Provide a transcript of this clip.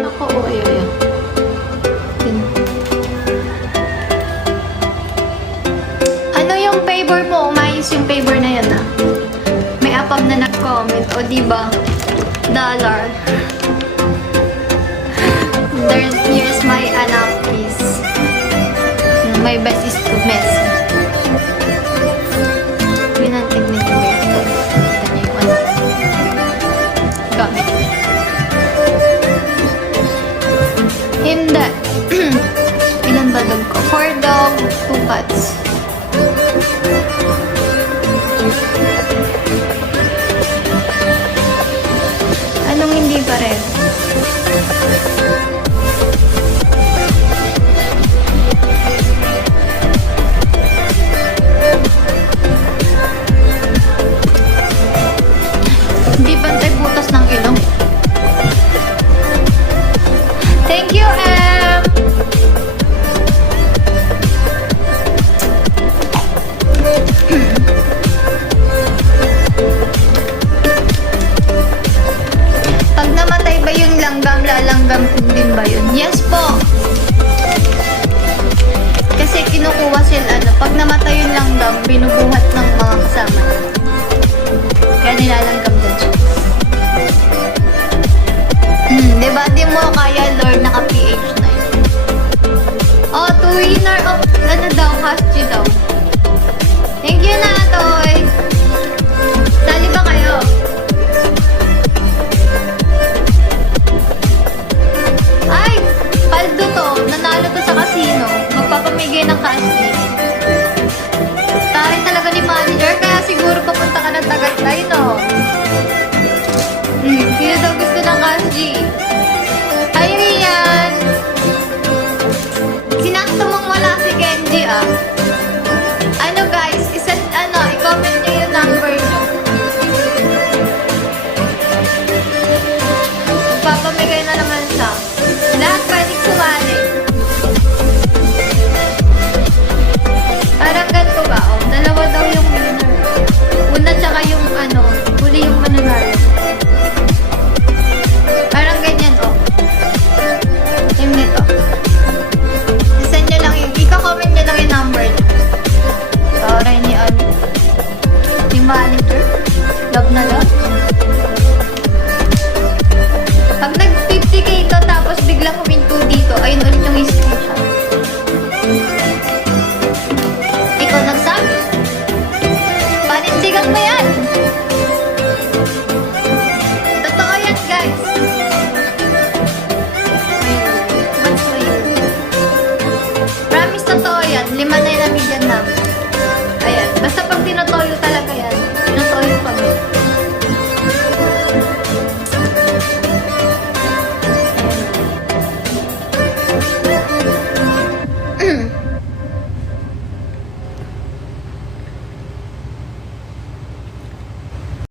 Ako, oh, ayun. Ano yung favor mo? Umayos yung favor na yan, ah. May apam na nag-comment. O, diba? Dollar. Here's my anak is. My best is to Messi. Binantig ni Roberto. Kita niyo yung ano. Gamit. Hindi. Ilan ba dog ko? 4 dog, 2 cats. Anong hindi pa rin? Hindi bantay butas ng ilong. Thank you, Em! Pag namatay ba yung langgam, lalanggam din ba yun? Yes po! Kasi kinukuha sila, ano, pag namatay yung langgam, binubuhat ng mga kasama. Kaya nilalanggam din siya. Diba? Di mo kaya, Lord, naka-PH na yun. Oh, to winner of, ano daw, Hasji daw. Thank you, Natoy! Sali ba kayo? Ay! Paldo to. Nanalo to sa casino. Magpapamigay ng cash gift. Tarin talaga ni manager, kaya siguro papunta ka ng Tagaytay, no? Sino daw gusto ng cash gift? Hi, Rian! Sinakto mong wala si Kenji, ah. Ano, guys? I-comment nyo yung number nyo. Magpapamigay na naman siya. Lahat pwedeng sumali. Parang ganito ba? Oh, dalawa daw yung winner. Una tsaka yung huli yung mananalo. Parang ganyan, oh. Yung nito. Isend nyo lang yung, ika-comment nyo lang yung number nyo. Sorry ni ni manager. Love na love. Pag nag-50k ito, tapos biglang huminto dito, ayun ulit yung screenshot. Ikaw nagsabi. Panindigan mo yan!